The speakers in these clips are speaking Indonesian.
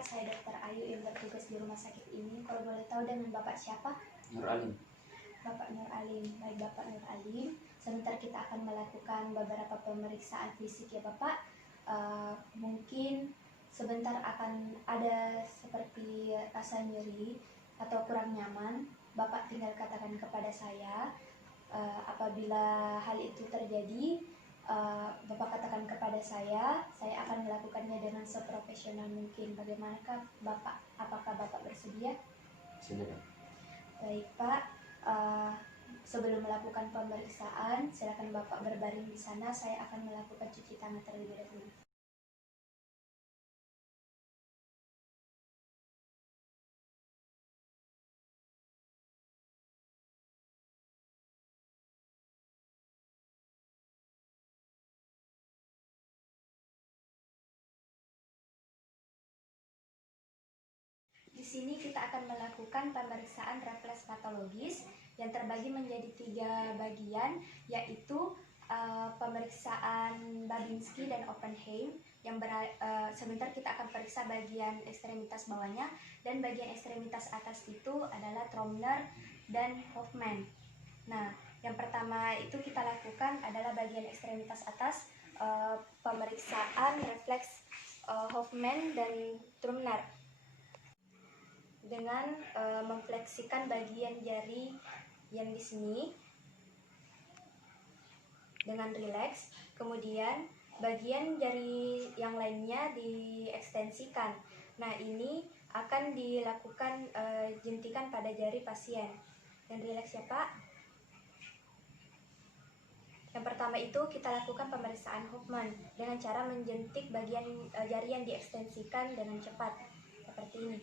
Bapak, saya Dr. Ayu yang bertugas di rumah sakit ini. Kalau boleh tahu dengan Bapak siapa? Nur Alim. Bapak Nur Alim. Baik Bapak Nur Alim, sebentar kita akan melakukan beberapa pemeriksaan fisik ya Bapak. Mungkin sebentar akan ada seperti rasa nyeri atau kurang nyaman. Bapak tinggal katakan kepada saya. Apabila hal itu terjadi, Bapak katakan kepada saya akan melakukannya dengan seprofesional mungkin. Bagaimanakah Bapak? Apakah Bapak bersedia? Silakan. Baik Pak, sebelum melakukan pemeriksaan, silakan Bapak berbaring di sana. Saya akan melakukan cuci tangan terlebih dahulu. Di sini kita akan melakukan pemeriksaan refleks patologis yang terbagi menjadi 3 bagian, yaitu pemeriksaan Babinski dan Oppenheim yang sebentar kita akan periksa bagian ekstremitas bawahnya, dan bagian ekstremitas atas itu adalah Tromner dan Hoffman. Nah, yang pertama itu kita lakukan adalah bagian ekstremitas atas, pemeriksaan refleks Hoffman dan Tromner dengan memfleksikan bagian jari yang di sini dengan rileks, kemudian bagian jari yang lainnya diekstensikan. Nah, ini akan dilakukan jentikan pada jari pasien. Dan rileks ya Pak. Yang pertama itu kita lakukan pemeriksaan Hoffman dengan cara menjentik bagian jari yang diekstensikan dengan cepat seperti ini.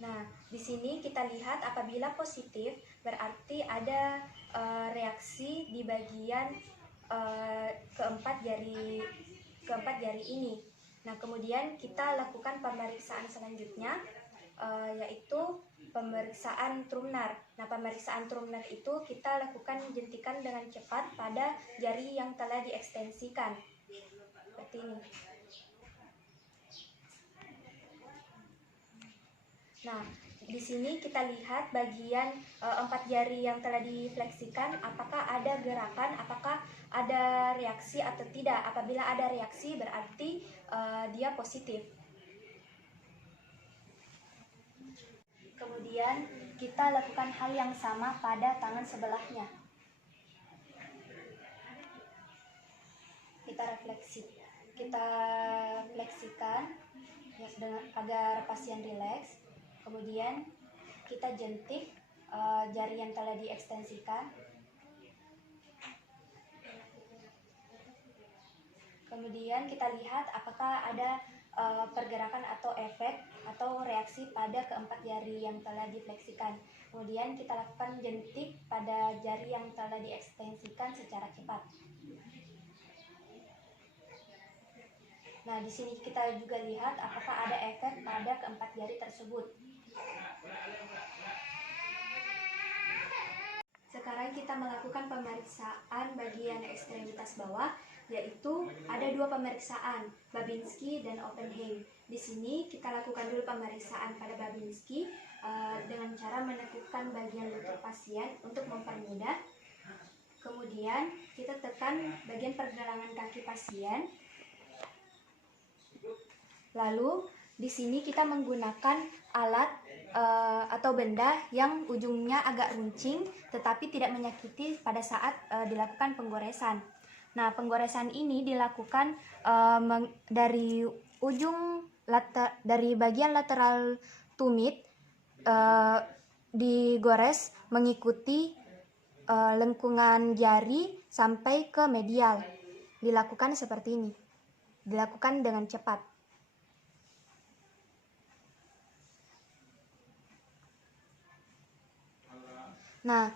Nah, di sini kita lihat apabila positif berarti ada reaksi di bagian keempat jari ini. Nah, kemudian kita lakukan pemeriksaan selanjutnya, yaitu pemeriksaan Trumner. Nah, pemeriksaan Trumner itu kita lakukan jentikan dengan cepat pada jari yang telah diekstensikan seperti ini. Nah, di sini kita lihat bagian 4 jari yang telah difleksikan, apakah ada gerakan, apakah ada reaksi atau tidak. Apabila ada reaksi berarti dia positif. Kemudian kita lakukan hal yang sama pada tangan sebelahnya. Kita fleksikan agar pasien rileks. Kemudian kita jentik jari yang telah diekstensikan. Kemudian kita lihat apakah ada pergerakan atau efek atau reaksi pada keempat jari yang telah difleksikan. Kemudian kita lakukan jentik pada jari yang telah diekstensikan secara cepat. Nah, di sini kita juga lihat apakah ada efek pada keempat jari tersebut. Sekarang kita melakukan pemeriksaan bagian ekstremitas bawah, yaitu ada 2 pemeriksaan, Babinski dan Oppenheim. Di sini kita lakukan dulu pemeriksaan pada Babinski dengan cara menekukkan bagian lutut pasien untuk mempermudah. Kemudian kita tekan bagian pergelangan kaki pasien. Lalu di sini kita menggunakan alat atau benda yang ujungnya agak runcing tetapi tidak menyakiti pada saat dilakukan penggoresan. Nah, penggoresan ini dilakukan dari dari bagian lateral tumit, digores mengikuti lengkungan jari sampai ke medial. Dilakukan seperti ini. Dilakukan dengan cepat. Nah,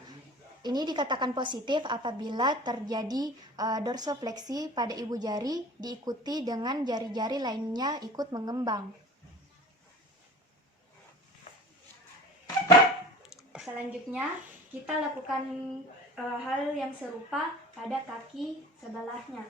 ini dikatakan positif apabila terjadi dorsofleksi pada ibu jari diikuti dengan jari-jari lainnya ikut mengembang. Selanjutnya, kita lakukan hal yang serupa pada kaki sebelahnya.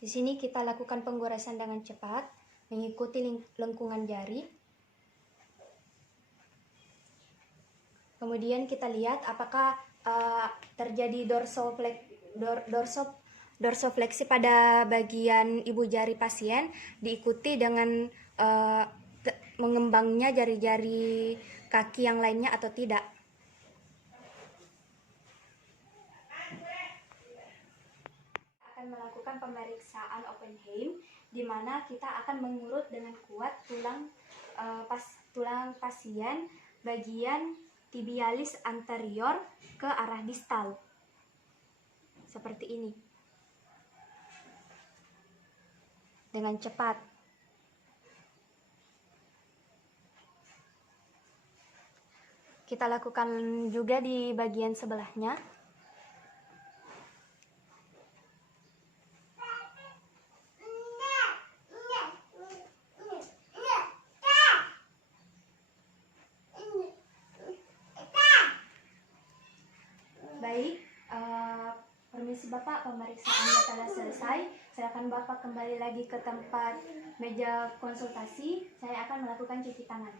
Di sini kita lakukan penggoresan dengan cepat, mengikuti lengkungan jari. Kemudian kita lihat apakah terjadi dorsofleksi pada bagian ibu jari pasien, diikuti dengan mengembangnya jari-jari kaki yang lainnya atau tidak. Akan melakukan pemeriksaan Oppenheim, di mana kita akan mengurut dengan kuat tulang pasien bagian tibialis anterior ke arah distal, seperti ini, dengan cepat. Kita lakukan juga di bagian sebelahnya. Baik, permisi Bapak, pemeriksaannya telah selesai. Silakan Bapak kembali lagi ke tempat meja konsultasi. Saya akan melakukan cuci tangan.